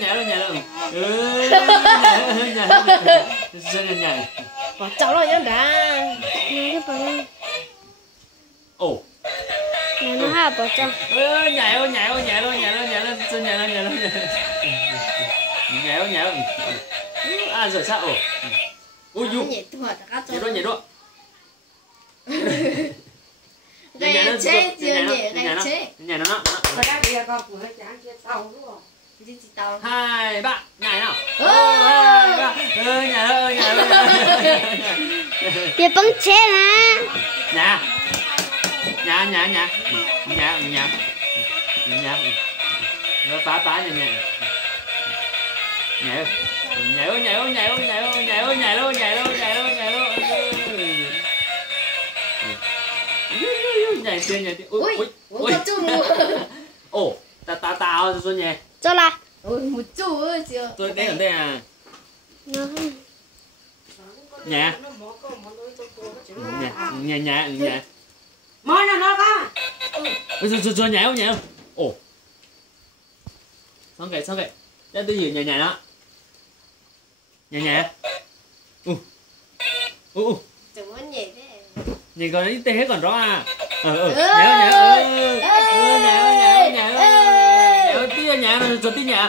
nhảy luôn. Nhảy. Bỏ cháu rồi nhá đã. Cái bằng. Ồ. Nó ha bỏ cháu. Nhảy luôn. À rồi sao? Ui du. Nhảy đua. Nhảy nó. Hai ba nhảy nào. Nhảy. Để bắn chết hả? Nhảy. Nó bá nhảy. Nhảy luôn. Nhảy tiền. Ui. Ồ, tao rồi nhỉ. Cho là. Ôi một chú ơi chị. Tôi đây ở đây à. Nhảy. Món nào nó có. Rồi nhảy không? Ồ. Xong kệ. Đây tôi nhảy nó. Nhảy. Chẳng muốn nhảy thế. Nhảy còn ít tê hết còn rõ à. Nhảy. Tí nhảy rồi tí nhảy.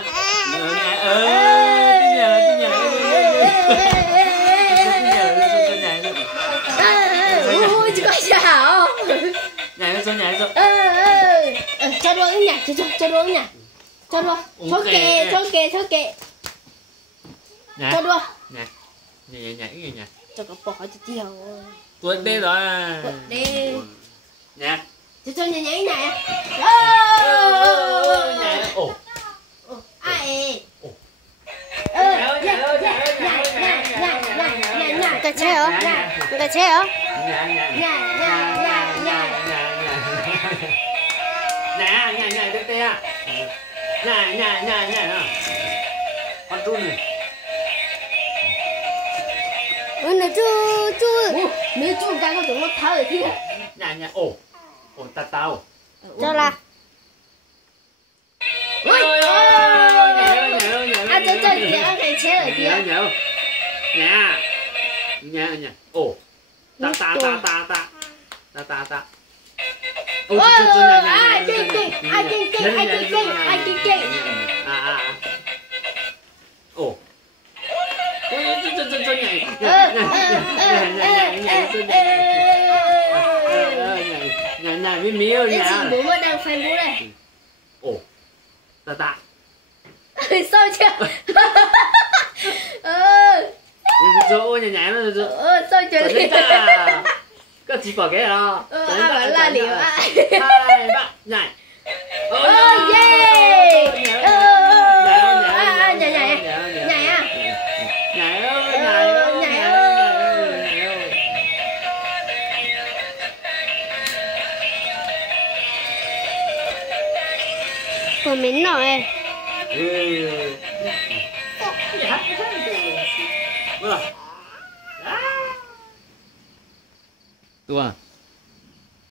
Ui chị coi chào. Nhảy rồi. Cho đuôi nhảy, cho đuôi nhảy. Cho đuôi. Thôi kệ. Cho đuôi. Nhảy. Cho có bỏ cho chiều. Tôi đây rồi. Đi. Nhảy. Cho nhảy nè. Nhảy. Ồ. Ai. Nhảy. Cái chế hả? Nhảy tê à. Nhảy nào. Con run này. Nó chú. Nếu chú cái có chúng nó thở thì. Nhảy. Ồ, tao. Cho là. Ui. À cho thì ăn cái chế ở kia. Nhảy. Ồ. Ta. Ôi, ai kinh. Ồ. Nhảy miêu Cái nhảy. gì bố mà đang phanh bố này. Ồ. Ta. Sao chưa? Rồi nhảy nó rồi. Sao chưa đi? Có chỉ bỏ cái đó. Bảo là liệu ạ. 2 3 nhảy. Yeah. Của mình rồi. Tua.